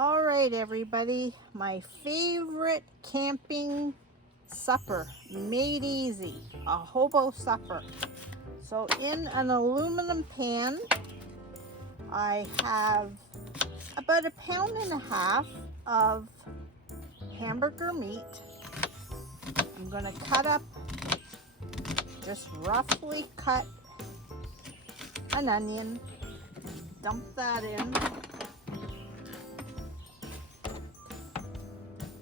All right, everybody, my favorite camping supper, made easy, a hobo supper. So in an aluminum pan, I have about 1.5 pounds of hamburger meat. I'm gonna cut up, just roughly cut an onion, dump that in.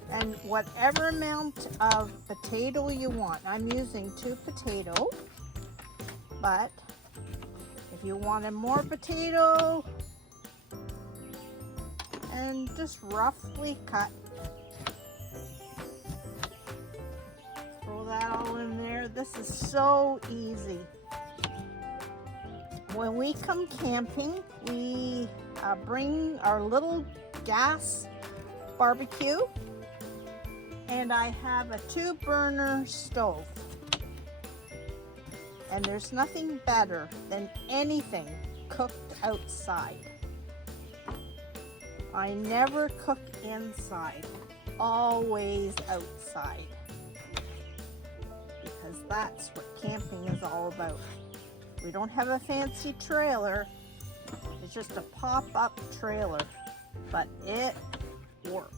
And whatever amount of potato you want. I'm using 2 potatoes, but if you wanted more potato, and just roughly cut. Throw that all in there. This is so easy. When we come camping, we bring our little gas barbecue. And I have a 2-burner stove. And there's nothing better than anything cooked outside. I never cook inside, always outside. Because that's what camping is all about. We don't have a fancy trailer. It's just a pop-up trailer, but it works.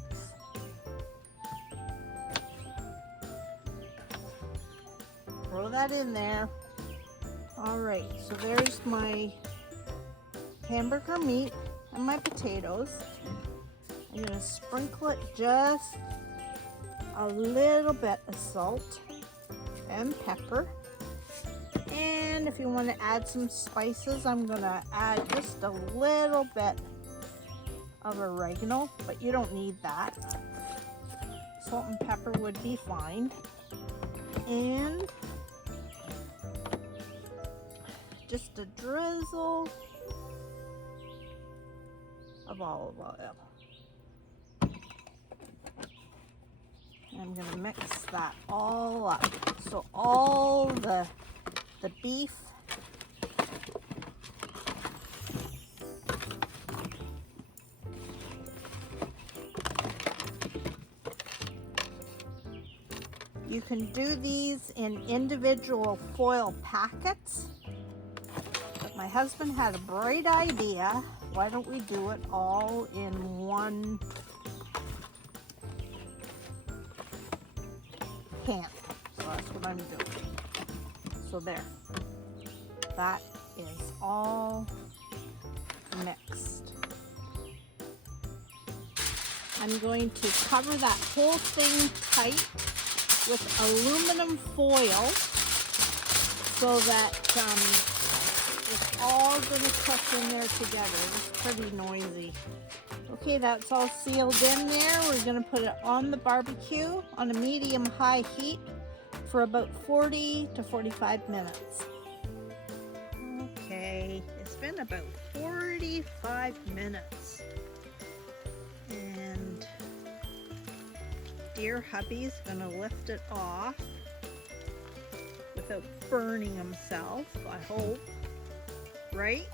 Throw that in there. All right, so there's my hamburger meat and my potatoes. I'm gonna sprinkle it just a little bit of salt and pepper. And if you want to add some spices, I'm gonna add just a little bit of oregano, but you don't need that. Salt and pepper would be fine. And just a drizzle of olive oil. I'm going to mix that all up. So all the beef you can do these in individual foil packets. My husband had a bright idea. Why don't we do it all in one pan? So that's what I'm doing. So there. That is all mixed. I'm going to cover that whole thing tight with aluminum foil so that it's all going to cook in there together. It's pretty noisy. Okay, that's all sealed in there. We're going to put it on the barbecue on a medium-high heat for about 40 to 45 minutes. Okay, it's been about 45 minutes. And dear hubby's going to lift it off without burning himself, I hope. Right?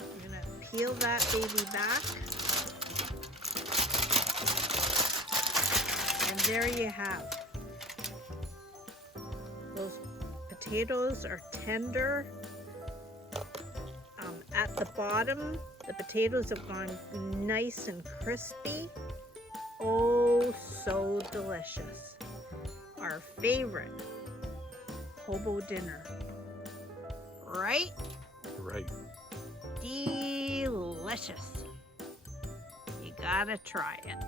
I'm gonna peel that baby back. And there you have. Those potatoes are tender. At the bottom, the potatoes have gone nice and crispy. Oh, so delicious. Our favorite hobo dinner. Right? Right. Delicious. You gotta try it.